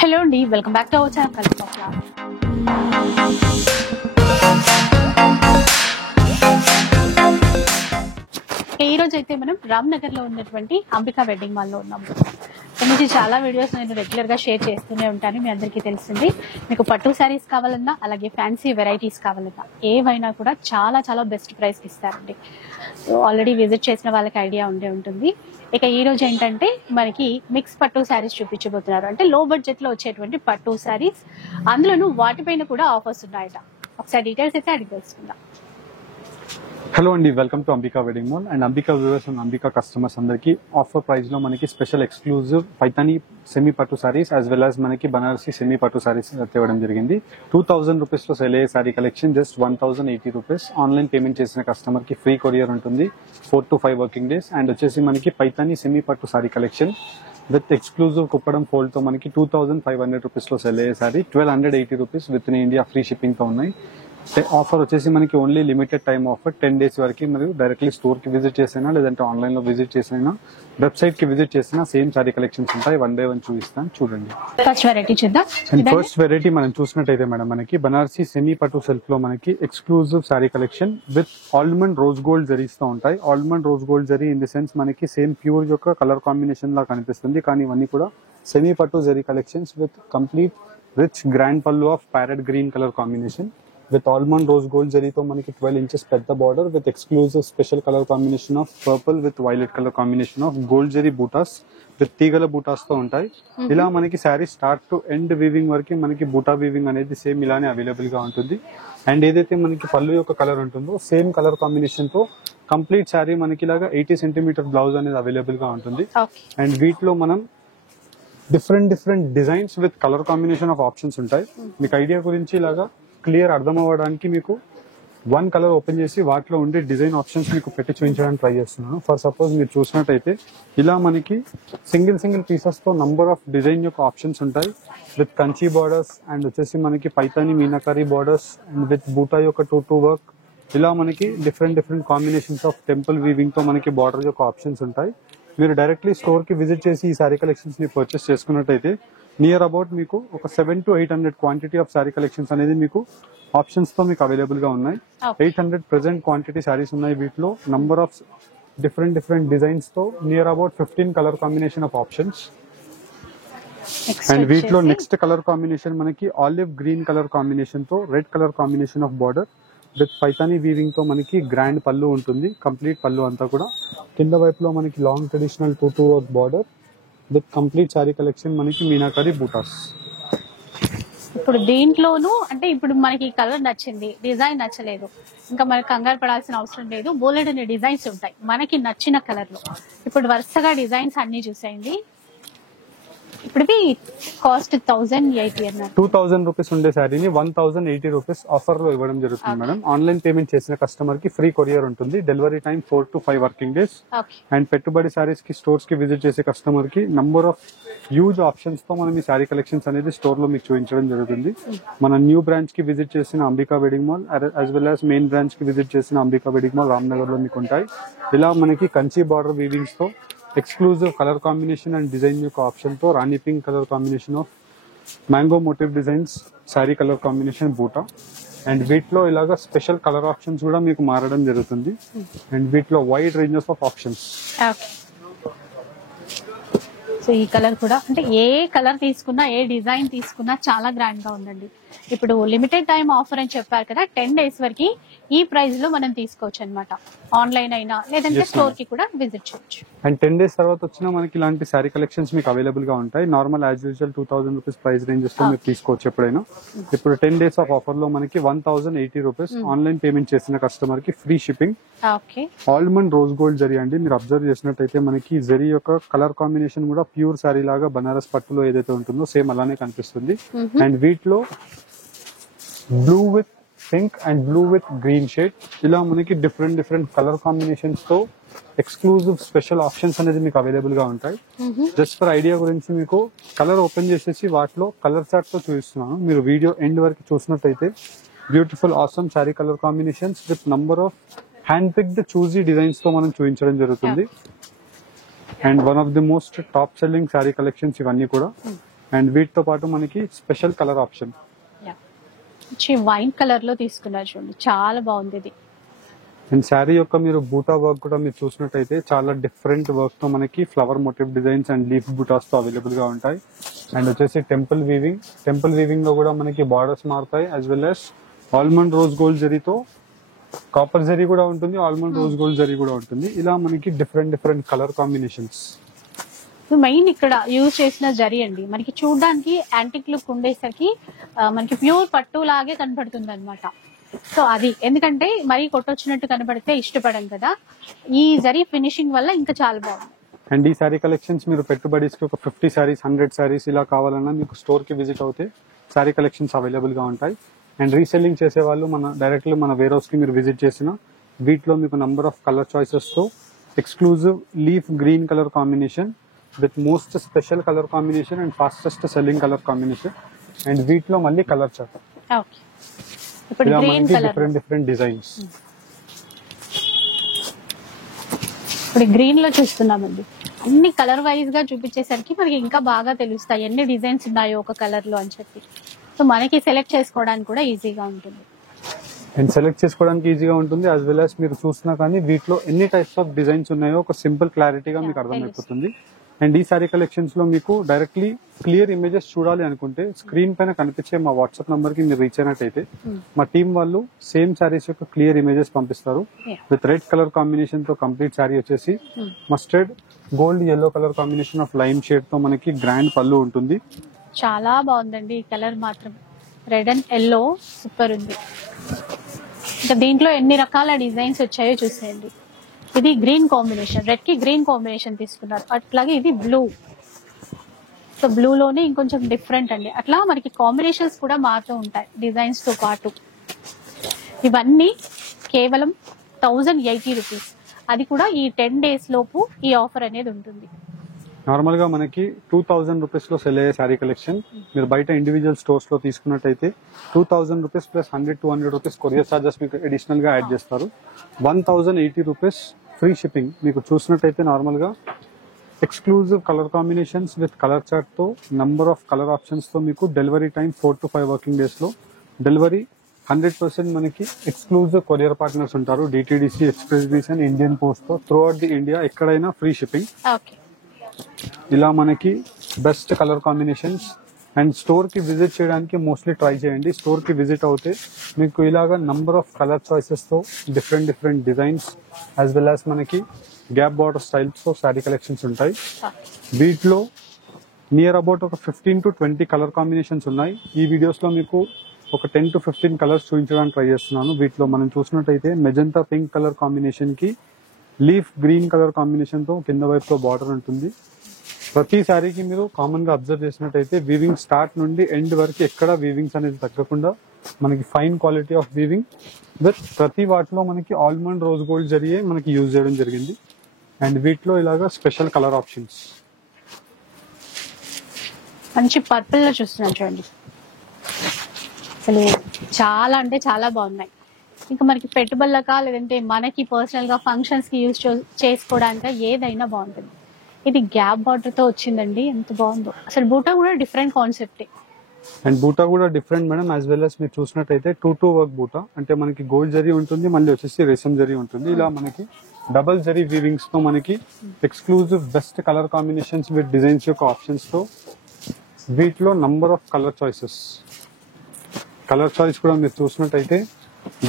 Hello అండి, welcome back to our channel. ఈ రోజు అయితే మనం రామ్నగర్ లో ఉన్నటువంటి అంబికా వెడ్డింగ్ మాల్ లో ఉన్నాము. ఇక్కడ నుంచి చాలా వీడియోస్ నేను రెగ్యులర్ గా షేర్ చేస్తూనే ఉంటాను, మీ అందరికీ తెలిసింది. మీకు పట్టు శారీస్ కావాలన్నా, అలాగే ఫ్యాన్సీ వెరైటీస్ కావాలన్నా ఏవైనా కూడా చాలా చాలా బెస్ట్ ప్రైస్ ఇస్తారండి. ఆల్రెడీ విజిట్ చేసిన వాళ్ళకి ఐడియా ఉండే ఉంటుంది. ఇక ఈ రోజు ఏంటంటే మనకి మిక్స్ పట్టు శారీస్ చూపించబోతున్నారు. అంటే లో బడ్జెట్ లో వచ్చేటువంటి పట్టు శారీస్, అందులోనూ వాటిపైన కూడా ఆఫర్స్ ఉన్నాయట. ఒకసారి డీటెయిల్స్ అయితే అడిగి తెలుసుకుందాం. హలో అండి, welcome to Ambika wedding mall and Ambika viewers and Ambika customers అందరికి ఆఫర్ ప్రైస్ లో మనకి స్పెషల్ ఎక్స్క్లూజివ్ పైతాని సెమీ పట్టు సారీస్ యాజ్ వెల్ యాజ్ మనకి బనారసి సెమీ పట్టు సారీస్ తేవడం జరిగింది. 2000 రూపీస్ లో సెల్ అయ్యే sorry collection just 1080 rupees. Online payment చేసిన కస్టమర్ కి ఫ్రీ కొరియర్ ఉంటుంది 4 to 5 వర్కింగ్ డేస్. అండ్ వచ్చేసి మనకి పైతాని సెమీ పట్టు sorry collection with exclusive Kuppadam fold తో మనకి 2500 రూపీస్ లో సెల్ అయ్యే sorry 1280 rupees with in India free shipping తో ఉన్నాయి. ఆఫర్ వచ్చేసి మనకి only limited time offer 10 days వరకు. మరియు డైరెక్ట్లీ స్టోర్ కి విజిట్ చేసినా, లేదంటే ఆన్లైన్ లో విజిట్ చేసినా, వెబ్సైట్ కి విజిట్ చేసినా సేమ్ సారీ కలెక్షన్స్ ఉంటాయి. వన్ బై వన్ చూపిస్తాను, చూడండి. ఫస్ట్ వెరైటీ చూద్దాం. అండ్ ఫస్ట్ వెరైటీ మనం చూసినట్టయితే మేడం మనకి బనారసి సెమీ పట్టు సెల్ఫ్ లో మనకి exclusive sari collection with almond rose gold zaris తో ఉంటాయి. Almond rose gold zari in the sense మనకి సేమ్ ప్యూర్ యొక్క కలర్ కాంబినేషన్ లా కనిపిస్తుంది, కానీ ఇవన్నీ కూడా సెమీ పట్టు zari collections with complete rich grand pallu of parrot green colour combination with almond rose gold జరీతో మనకి 12 inches పెద్ద border with exclusive special colour combination of purple with violet colour combination of gold zari buttas with తీగల బూటాస్ తో ఉంటాయి. ఇలా మనకి sari start to end weaving వరకు మనకి బూటా వీవింగ్ అనేది సేమ్ ఇలానే అవైలబుల్ గా ఉంటుంది. అండ్ ఏదైతే మనకి పళ్ళు యొక్క కలర్ ఉంటుందో సేమ్ కలర్ కాంబినేషన్ తో కంప్లీట్ శారీ మనకి ఇలాగా 80 cm బ్లౌజ్ అనేది అవైలబుల్ గా ఉంటుంది. అండ్ వీటిలో మనం different designs with colour combination of options ఉంటాయి. మీకు ఐడియా గురించి ఇలాగా క్లియర్ అర్థం అవ్వడానికి మీకు వన్ కలర్ ఓపెన్ చేసి వాటిలో ఉండే డిజైన్ ఆప్షన్స్ మీకు పెట్టి చూపించడానికి ట్రై చేస్తున్నాను. ఫర్ సపోజ్ మీరు చూసినట్టయితే ఇలా మనకి సింగిల్ పీసెస్ తో నంబర్ ఆఫ్ డిజైన్ యొక్క ఆప్షన్స్ ఉంటాయి విత్ కంచి బార్డర్స్ అండ్ వచ్చేసి మనకి Paithani meenakari borders and with బూటా యొక్క టూ వర్క్. ఇలా మనకి different combinations of temple weaving తో మనకి బార్డర్ యొక్క ఆప్షన్స్ ఉంటాయి. మీరు డైరెక్ట్లీ స్టోర్ కి విజిట్ చేసి ఈ సారీ కలెక్షన్స్ ని పర్చేస్ చేసుకున్నట్టయితే నియర్ అబౌట్ మీకు ఒక 700 to 800 quantity of sorry collections అనేది మీకు ఆప్షన్స్ తో మీకు అవైలబుల్ గా ఉన్నాయి. 800 ప్రెసెంట్ క్వాంటిటీ సారీస్ ఉన్నాయి. వీటిలో నంబర్ ఆఫ్ డిఫరెంట్ డిజైన్స్ తో near about 15 colour combination of options. And వీటిలో నెక్స్ట్ కలర్ కాంబినేషన్ మనకి ఆలివ్ గ్రీన్ కలర్ కాంబినేషన్ తో red colour combination of border with Paithani weaving తో మనకి గ్రాండ్ పళ్ళు ఉంటుంది. కంప్లీట్ పళ్ళు అంతా కూడా కింద వైపులో మనకి long traditional two work border with complete sorry collection మనకి మీనాకారి బూటాస్. ఇప్పుడు దీంట్లోనూ అంటే ఇప్పుడు మనకి కలర్ నచ్చింది, డిజైన్ నచ్చలేదు, ఇంకా మనకి కంగారు పడాల్సిన అవసరం లేదు. బోలెడన్ని డిజైన్స్ ఉంటాయి మనకి నచ్చిన కలర్ లో. ఇప్పుడు వరుసగా డిజైన్స్ అన్ని చూసేయండి. ఇప్పుడు కాస్ట్ 1080 అన్నారు. 2000 రూపీస్ ఉండే శారీని 1080 రూపీస్ ఆఫర్ లో ఇవ్వడం జరుగుతుంది మేడం. ఆన్లైన్ పేమెంట్ చేసిన కస్టమర్ కి ఫ్రీ కొరియర్ ఉంటుంది. Delivery time 4 to 5 working days. And పెట్టుబడి సారీస్ కి స్టోర్స్ కి విజిట్ చేసే కస్టమర్ కి నంబర్ ఆఫ్ హ్యూజ్ ఆప్షన్స్ తో మనం ఈ సారీ కలెక్షన్స్ అనేది స్టోర్ లో మీకు చూపించడం జరుగుతుంది. మన న్యూ బ్రాంచ్ కి విజిట్ చేసిన Ambika wedding mall as well as main branch కి విజిట్ చేసిన అంబికా వెడ్డింగ్ మాల్ రామ్నగర్ లో మీకు ఉంటాయి. ఇలా మనకి కంచి బార్డర్ వీవింగ్స్ తో exclusive colour combination and design యొక్క ఆప్షన్ తో రాణి pink colour combination of mango motif designs sari colour combination బూటా. అండ్ వీటిలో ఇలాగా స్పెషల్ కలర్ ఆప్షన్స్ కూడా మీకు మారడం జరుగుతుంది. అండ్ వీటిలో wide ranges of options. So ఈ కలర్ కూడా అంటే ఏ కలర్ తీసుకున్నా, ఏ డిజైన్ తీసుకున్నా చాలా గ్రాండ్ గా ఉందండి. ఇప్పుడు లిమిటెడ్ టైం ఆఫర్ అని చెప్పారు కదా, 10 days వరకు ఈ ప్రైస్ లో మనం తీసుకోవచ్చు అనమాట. ఆన్లైన్ అయినా లేదంటే స్టోర్ కి కూడా విజిట్ చేయొచ్చు. అండ్ 10 days తర్వాత వచ్చినా మనకి ఇలాంటి సారీ కలెక్షన్స్ మీకు అవైలబుల్ గా ఉంటాయి. Normal as usual 2000 rupees price ranges లో మీరు తీసుకోవచ్చు ఎప్పుడైనా. ఇప్పుడు 10 days ఆఫ్ ఆఫర్ లో మనకి 1080 రూపీస్. ఆన్లైన్ పేమెంట్ చేసిన కస్టమర్ కి free shipping. Almond rose gold zari అండి. మీరు అబ్జర్వ్ చేసినట్టయితే మనకి జరీ యొక్క కలర్ కాంబినేషన్ కూడా ప్యూర్ సారీ లాగా బనారస్ పట్టులో ఏదైతే ఉంటుందో సేమ్ అలానే కనిపిస్తుంది. అండ్ వీటిలో blue with pink and blue with green shade ఇలా మనకి డిఫరెంట్ కలర్ కాంబినేషన్స్ తో ఎక్స్క్లూజివ్ స్పెషల్ ఆప్షన్స్ అనేది మీకు అవైలబుల్ గా ఉంటాయి. జస్ట్ ఫర్ ఐడియా గురించి మీకు కలర్ ఓపెన్ చేసేసి వాటిలో కలర్ చార్ట్ తో చూపిస్తున్నాను. మీరు వీడియో ఎండ్ వరకు చూసినట్టయితే beautiful awesome sorry colour combinations with number of hand picked choosy designs తో మనం చూపించడం జరుగుతుంది. And one of the most top selling sorry collections ఇవన్నీ కూడా. అండ్ వీటితో పాటు మనకి special colour option wine colour లో తీసుకున్నారు చూడండి, చాలా బాగుంది ఇది. అండ్ శారీ యొక్క మీరు బూటా వర్క్ కూడా మీరు చూసినట్టయితే చాలా డిఫరెంట్ వర్క్ తో మనకి flower motive designs and leaf buttas తో అవైలబుల్ గా ఉంటాయి. అండ్ వచ్చేసి టెంపుల్ వీవింగ్ లో కూడా మనకి బార్డర్స్ మారుతాయి, as well as almond rose gold జరీతో కాపర్ జరీ కూడా ఉంటుంది, ఆల్మండ్ రోజ్ గోల్డ్ జరీ కూడా ఉంటుంది. ఇలా మనకి డిఫరెంట్ కలర్ కాంబినేషన్స్. మెయిన్ ఇక్కడ యూజ్ చేసిన జరీ అండి, మనకి చూడడానికి యాంటిక్ లుక్ ఉండేసరికి మనకి ప్యూర్ పట్టు లాగే కనపడుతుంది అనమాట. సో అది ఎందుకంటే మరీ కొట్టొచ్చినట్టు కనబడితే ఇష్టపడం కదా, ఈ జరీ ఫినిషింగ్ వల్ల ఇంకా చాలా బాగుంది. అండ్ ఈ శారీ కలెక్షన్స్ మీరు పెట్టుబడికి ఒక 50 శారీస్ 100 శారీస్ ఇలా కావాలన్నా మీకు స్టోర్ కి విజిట్ అవుతే శారీ కలెక్షన్స్ అవైలబుల్ గా ఉంటాయి. అండ్ రీసెల్లింగ్ చేసే వాళ్ళు డైరెక్ట్లీ మన వేర్ హౌస్ కి మీరు విజిట్ చేసిన వీటిలో మీకు నంబర్ ఆఫ్ కలర్ చాయిసెస్ తో exclusive leaf green colour combination with most special colour combination and fastest selling colour combination. And వీటిలో మళ్ళీ కలర్ చార్ట్, ఇప్పుడు గ్రీన్ కలర్ డిఫరెంట్ డిజైన్స్. ఇప్పుడు గ్రీన్ లో చూస్తున్నామండి, అన్ని కలర్ వైజ్ గా చూపించేసరికి మనకి ఇంకా బాగా తెలుస్తాయి ఎన్ని డిజైన్స్ ఉన్నాయో ఒక కలర్ లో అని చెప్పి. సో మనకి సెలెక్ట్ చేసుకోవడానికి కూడా ఈజీగా ఉంటుంది. అండ్ సెలెక్ట్ చేసుకోవడానికి ఈజీగా ఉంటుంది, యాజ్ వెల్ యాజ్ మీరు చూసినా కానీ వీటిలో ఎన్ని టైప్స్ ఆఫ్ డిజైన్స్ ఉన్నాయో ఒక సింపుల్ క్లారిటీగా మీకు అర్థమైపోతుంది. అండ్ ఈ సారీ కలెక్షన్స్ లో మీకు డైరెక్ట్లీ క్లియర్ ఇమేజెస్ చూడాలి అనుకుంటే స్క్రీన్ పైన కనిపించే మా వాట్సాప్ నంబర్ కి మీరు రీచ్ అయినట్టయితే మా టీం వాళ్ళు సేమ్ సారీస్ యొక్క క్లియర్ ఇమేజెస్ పంపిస్తారు. విత్ రెడ్ కలర్ కాంబినేషన్ తో కంప్లీట్ సారీ వచ్చేసి mustard gold yellow colour combination of lime shade తో మనకి గ్రాండ్ పళ్ళు ఉంటుంది. చాలా బాగుందండి ఈ కలర్ మాత్రం, రెడ్ అండ్ ఎల్లో సూపర్ ఉంది. ఇంకా దీంట్లో ఎన్ని రకాల డిజైన్స్ వచ్చాయో చూసేయండి. ఇది గ్రీన్ కాంబినేషన్, రెడ్ కి గ్రీన్ కాంబినేషన్ తీసుకున్నారు, అట్లాగే ఇది బ్లూ. సో బ్లూ లోనే ఇంకొంచెం డిఫరెంట్ అండి, అట్లా మనకి కాంబినేషన్స్ కూడా మారుతూ ఉంటాయి డిజైన్స్ తో పాటు. ఇవన్నీ కేవలం 1080 రూపీస్, అది కూడా ఈ 10 days లోపు ఈ ఆఫర్ అనేది ఉంటుంది. నార్మల్ గా మనకి 2000 రూపీస్ లో సెల్ అయ్యే శారీ కలెక్షన్ మీరు బయట ఇండివిజువల్ స్టోర్స్ లో తీసుకున్నట్టయితే 2000 rupees plus 100-200 rupees courier charges మీకు అడిషనల్ గా యాడ్ చేస్తారు. 1080 రూపీస్ ఫ్రీ షిప్పింగ్. మీకు చూసినట్టయితే నార్మల్ గా exclusive colour combinations with colour chart తో నంబర్ ఆఫ్ కలర్ ఆప్షన్స్ తో మీకు delivery time 4 to 5 working days లో డెలివరీ. 100% మనకి ఎక్స్క్లూజివ్ కొరియర్ పార్ట్నర్స్ ఉంటారు, DTDC, express bees and Indian post తో త్రూ అవుట్ ది ఇండియా ఎక్కడైనా ఫ్రీ షిప్పింగ్. ఇలా మనకి best colour combinations. And store కి విజిట్ చేయడానికి మోస్ట్లీ ట్రై చేయండి. స్టోర్ కి విజిట్ అవుతే మీకు ఇలాగా నంబర్ ఆఫ్ కలర్ చాయిసెస్ తో different designs as well as మనకి గ్యాప్ బార్డర్ స్టైల్స్ తో శారీ కలెక్షన్స్ ఉంటాయి. వీటిలో నియర్ అబౌట్ ఒక 15 to 20 కలర్ కాంబినేషన్స్ ఉన్నాయి. ఈ వీడియోస్ లో మీకు ఒక 10 to 15 కలర్స్ చూపించడానికి ట్రై చేస్తున్నాను. వీటిలో మనం చూసినట్టయితే మెజెంటా పింక్ కలర్ కాంబినేషన్ కి లీఫ్ గ్రీన్ కలర్ కాంబినేషన్ తో కింద వైపులో బార్డర్ ఉంటుంది. ప్రతి శారీకి మీరు కామన్ గా అబ్జర్వ్ చేసినట్టయితే వీవింగ్ స్టార్ట్ నుండి ఎండ్ వరకు ఎక్కడ వీవింగ్స్ అనేది తగ్గకుండా మనకి fine quality of weaving with ప్రతి వాటిలో మనకి ఆల్మండ్ రోజ్ గోల్డ్ జరిగే మనకి యూజ్ చేయడం జరిగింది. అండ్ వీటిలో ఇలాగా స్పెషల్ కలర్ ఆప్షన్స్. మంచి పర్పుల్ లో చూస్తున్నాను చూడండి, అసలు చాలా అంటే చాలా బాగున్నాయి. ఇంకా మనకి పెట్టుబడులకా లేదంటే మనకి పర్సనల్ గా ఫంక్షన్స్ కి యూజ్ చేసుకోవడానికి ఏదైనా బాగుంటుంది. ఇది గ్యాప్ బార్డర్ తో వచ్చిందండి, ఎంత బాగుందో. అసలు బూటా కూడా డిఫరెంట్ కాన్సెప్ట్. అండ్ బూటా కూడా different madam, as well as మీరు చూసినట్టయితే 2 వర్క్ బూటా అంటే మనకి గోల్డ్ జరీ ఉంటుంది, మళ్ళీ వచ్చేసి రేషం జరీ ఉంటుంది. ఇలా మనకి డబల్ జరీ వీవింగ్స్ తో మనకి exclusive best colour combinations with designs యొక్క ఆప్షన్స్ తో వీటిలో number of colour choices. Colour choice కూడా మీరు చూసినట్టయితే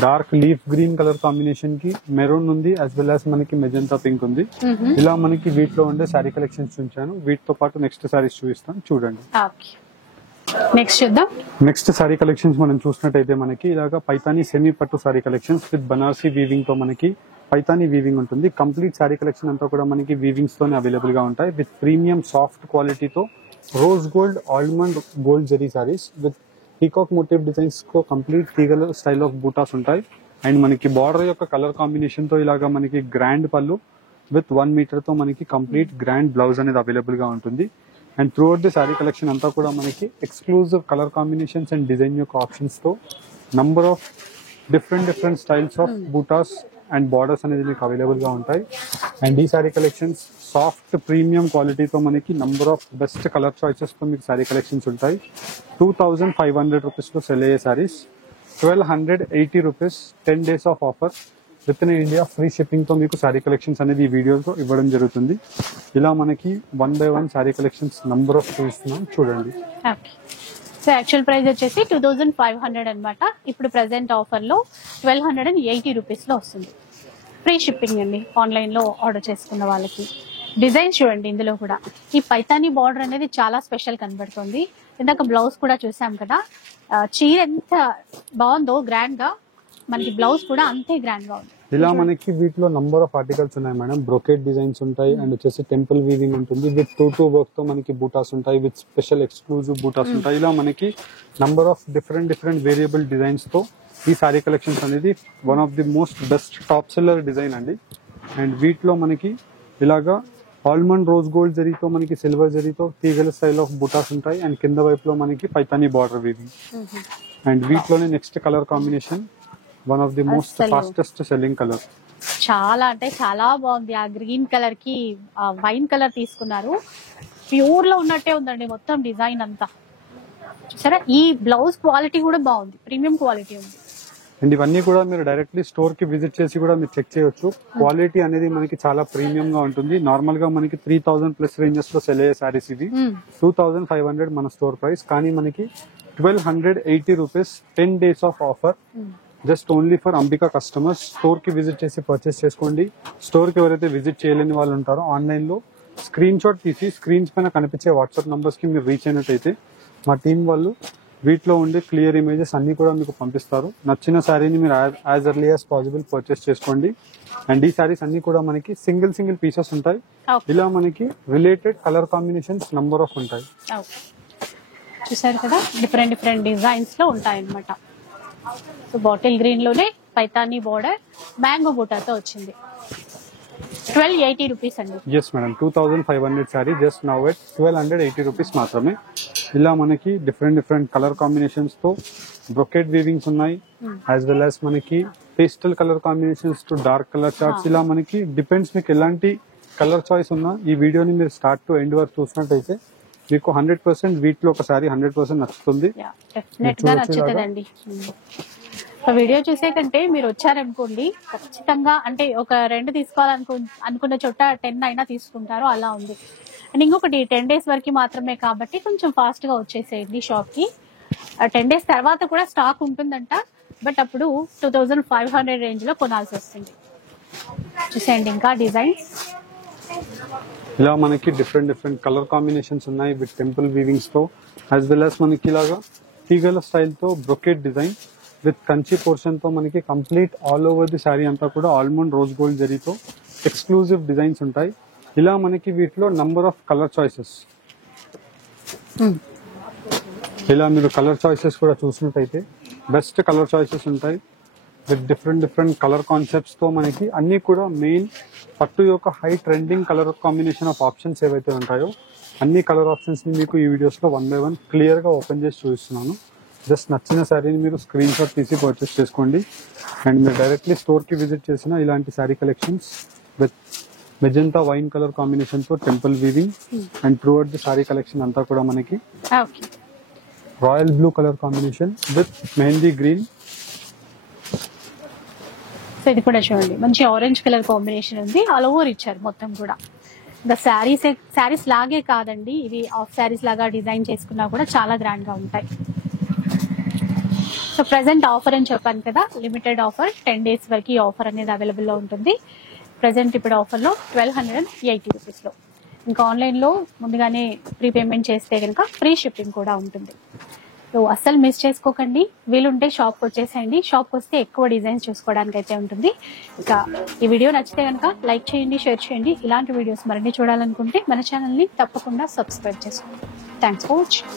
dark leaf green colour combination కి మెరూన్ ఉంది, యాజ్ వెల్ యాజ్ మనకి మెజెంటా పింక్ ఉంది. ఇలా మనకి వీటిలో ఉండే శారీ కలెక్షన్స్ చూపించాను. వీటితో పాటు నెక్స్ట్ శారీస్ చూపిస్తాను, చూడండి. నెక్స్ట్ చూద్దాం. నెక్స్ట్ శారీ కలెక్షన్స్ మనం చూసినట్టయితే మనకి ఇలాగా పైతానీ సెమీ పట్టు sari collections with Banarasi weaving తో మనకి పైతానీ వీవింగ్ ఉంటుంది. కంప్లీట్ శారీ కలెక్షన్ అంతా కూడా మనకి వీవింగ్స్ తోనే అవైలబుల్ గా ఉంటాయి. విత్ ప్రీమియం సాఫ్ట్ క్వాలిటీతో rose gold almond gold zari saris with peacock motive designs తో కంప్లీట్ తీగల స్టైల్ ఆఫ్ బూటాస్ ఉంటాయి. అండ్ మనకి బార్డర్ యొక్క కలర్ కాంబినేషన్ తో ఇలాగా మనకి గ్రాండ్ పళ్ళు విత్ 1 మీటర్ తో మనకి కంప్లీట్ గ్రాండ్ బ్లౌజ్ అనేది అవైలబుల్ గా ఉంటుంది. And through out the sari collection అంతా కూడా మనకి exclusive colour combinations and design యొక్క ఆప్షన్స్ తో number of different styles of buttas and borders అనేది మీకు అవైలబుల్ గా ఉంటాయి. అండ్ ఈ సారీ కలెక్షన్స్ సాఫ్ట్ ప్రీమియం క్వాలిటీతో మనకి number of best colour choices తో మీకు సారీ కలెక్షన్స్ ఉంటాయి. 2500 రూపీస్ లో సెల్ అయ్యే saris 1280 rupees 10 days of offer with in India free shipping తో మీకు సారీ కలెక్షన్స్ అనేది ఈ వీడియోతో ఇవ్వడం జరుగుతుంది. ఇలా మనకి 1 by 1 sorry collections number of చూస్తున్నాం చూడండి. సో యాక్చువల్ ప్రైస్ వచ్చేసి 2500 అనమాట. ఇప్పుడు ప్రెసెంట్ ఆఫర్ లో 1280 రూపీస్ లో వస్తుంది. ఫ్రీ షిప్పింగ్ అండి ఆన్లైన్ లో ఆర్డర్ చేసుకున్న వాళ్ళకి. డిజైన్ చూడండి, ఇందులో కూడా ఈ పైతానీ బార్డర్ అనేది చాలా స్పెషల్ కనబడుతుంది. ఇందాక బ్లౌజ్ కూడా చూసాం కదా, చీర ఎంత బాగుందో గ్రాండ్ గా, మనకి బ్లౌజ్ కూడా అంతే గ్రాండ్ గా ఉంది. ఇలా మనకి వీటిలో నంబర్ ఆఫ్ ఆర్టికల్స్ ఉన్నాయి మేడం. బ్రోకెట్ డిజైన్స్ ఉంటాయి అండ్ వచ్చేసి టెంపుల్ వీవింగ్ ఉంటుంది విత్ 2 వర్క్ తో మనకి బూటాస్ ఉంటాయి విత్ స్పెషల్ ఎక్స్క్లూజివ్ బూటాస్ ఉంటాయి. ఇలా మనకి number of different variable designs తో ఈ సారీ కలెక్షన్స్ అనేది one of the most best top seller design అండి. అండ్ వీటిలో మనకి ఇలాగా ఆల్మండ్ రోజ్ గోల్డ్ జరీతో మనకి సిల్వర్ జరీతో తీగల స్టైల్ ఆఫ్ బుటాస్ ఉంటాయి అండ్ కింద వైపులో మనకి పైతానీ బార్డర్ వీవింగ్. అండ్ వీటిలోనే next colour combination one of the most fastest selling colour. చాలా అంటే చాలా బాగుంది. ఆ గ్రీన్ కలర్ కి వైన్ కలర్ తీసుకున్నారు, ప్యూర్ లో ఉన్నట్టే ఉందండి మొత్తం డిజైన్ అంతా. సరే, ఈ బ్లౌజ్ క్వాలిటీ కూడా బాగుంది, ప్రీమియం క్వాలిటీ ఉంది. అండ్ ఇవన్నీ కూడా మీరు డైరెక్ట్లీ స్టోర్ కి విజిట్ చేసి కూడా మీరు చెక్ చేయొచ్చు. క్వాలిటీ అనేది మనకి చాలా ప్రీమియం గా ఉంటుంది. నార్మల్ గా మనకి 3000 ప్లస్ రేంజెస్ లో సెల్ అయ్యే సారీస్ ఇది 2500 మన స్టోర్ ప్రైస్, కానీ మనకి 1280 rupees 10 days of offer just only for Ambika customers. Store కి విజిట్ చేసి పర్చేస్ చేసుకోండి. స్టోర్ కి ఎవరైతే విజిట్ చేయలేని వాళ్ళు ఉంటారో ఆన్లైన్ లో స్క్రీన్ షాట్ తీసి స్క్రీన్స్ పైన కనిపించే వాట్సాప్ నంబర్స్ కి మీరు రీచ్ అయినట్టయితే మా టీం వాళ్ళు వీటిలో ఉండే క్లియర్ ఇమేజెస్ అన్ని కూడా మీకు పంపిస్తారు. నచ్చిన శారీని మీరు as early as possible purchase చేసుకోండి. అండ్ ఈ శారీస్ అన్ని కూడా మనకి సింగిల్ పీసెస్ ఉంటాయి. ఇలా మనకి related colour combinations number of ఉంటాయి. చూసారు కదా, డిఫరెంట్ డిజైన్స్ లో ఉంటాయి అన్నమాట. సో బాటిల్ గ్రీన్ లోనే పైతానీ బోర్డర్ మ్యాంగో బూటాతో వచ్చింది. 1280 రూపీస్ అండి. Yes madam, 2500 sorry just now at 1280 rupees మాత్రమే. ఇలా మనకి డిఫరెంట్ కలర్ కాంబినేషన్స్ తో బ్రొకెట్ వీవింగ్స్ ఉన్నాయి, యాజ్ వెల్ యాజ్ మనకి pastel colour combinations to dark colour charts. ఇలా మనకి డిపెండ్స్ మీకు ఎలాంటి కలర్ చాయిస్ ఉన్నా ఈ వీడియోని మీరు స్టార్ట్ టు ఎండ్ వరకు చూసినట్టయితే మీకు 100% వీటిలో ఒకసారి 100% నచ్చుతుంది. నచ్చుతుందండి. వీడియో చూసే కంటే మీరు వచ్చారనుకోండి, ఖచ్చితంగా అంటే ఒక 2 తీసుకోవాలనుకున్న చోట 10 అయినా తీసుకుంటారు, అలా ఉంది. అండ్ ఇంకొకటి 10 days వరకు మాత్రమే కాబట్టి కొంచెం ఫాస్ట్ గా వచ్చేసేయండి షాప్ కి. 10 days తర్వాత కూడా స్టాక్ ఉంటుందంట, బట్ అప్పుడు 2500 రేంజ్ లో కొనాల్సి వస్తుంది. చూసేయండి ఇంకా డిజైన్స్. ఇలా మనకి డిఫరెంట్ కలర్ కాంబినేషన్స్ ఉన్నాయి విత్ టెంపుల్ వీవింగ్స్ తో, యాజ్ వెల్ యాజ్ మనకి ఇలాగా తీగల స్టైల్ తో brocade design with Kanchi portion తో మనకి complete all over the sari అంతా కూడా ఆల్మండ్ రోజ్ గోల్డ్ జరీతో ఎక్స్క్లూజివ్ డిజైన్స్ ఉంటాయి. ఇలా మనకి వీటిలో నంబర్ ఆఫ్ కలర్ చాయిసెస్, ఇలా మీరు కలర్ చాయిసెస్ కూడా చూసినట్టయితే బెస్ట్ కలర్ చాయిసెస్ ఉంటాయి విత్ డిఫరెంట్ కలర్ కాన్సెప్ట్స్ తో మనకి అన్ని కూడా మెయిన్ పట్టు యొక్క high trending colour combination of options ఏవైతే ఉంటాయో అన్ని కలర్ ఆప్షన్స్ ని మీకు ఈ వీడియోస్ లో 1 by 1 క్లియర్ గా ఓపెన్ చేసి చూపిస్తున్నాను. జస్ట్ నచ్చిన శారీని మీరు స్క్రీన్ షాట్ తీసి పర్చేస్ చేసుకోండి. అండ్ మీరు డైరెక్ట్లీ స్టోర్ కి విజిట్ చేసిన ఇలాంటి sari collections with magenta wine colour combination తో temple weaving and throughout the sari collection అంతా కూడా మనకి royal blue colour combination with mehendi green. So ఇది కూడా చూడండి, మంచి ఆరెంజ్ కలర్ కాంబినేషన్ ఉంది, ఆల్ ఓవర్ ఇచ్చారు మొత్తం కూడా. ఇంకా శారీస్ లాగే కాదండి, ఇవి ఆఫ్ శారీస్ లాగా డిజైన్ చేసుకున్నా కూడా చాలా గ్రాండ్ గా ఉంటాయి. సో ప్రెసెంట్ ఆఫర్ అని చెప్పాను కదా, లిమిటెడ్ ఆఫర్, 10 days వరకు ఈ ఆఫర్ అనేది అవైలబుల్ లో ఉంటుంది. ప్రెసెంట్ ఇప్పుడు ఆఫర్ లో 1280 రూపీస్ లో. ఇంకా ఆన్లైన్ లో ముందుగానే ప్రీపేమెంట్ చేస్తే కనుక ఫ్రీ షిప్పింగ్ కూడా ఉంటుంది. సో అస్సలు మిస్ చేసుకోకండి, వీలుంటే షాప్కి వచ్చేసేయండి. షాప్కి వస్తే ఎక్కువ డిజైన్స్ చూసుకోవడానికి అయితే ఉంటుంది. ఇంకా ఈ వీడియో నచ్చితే కనుక లైక్ చేయండి, షేర్ చేయండి. ఇలాంటి వీడియోస్ మరిన్ని చూడాలనుకుంటే మన ఛానల్ని తప్పకుండా సబ్స్క్రైబ్ చేసుకోండి. Thanks for watching.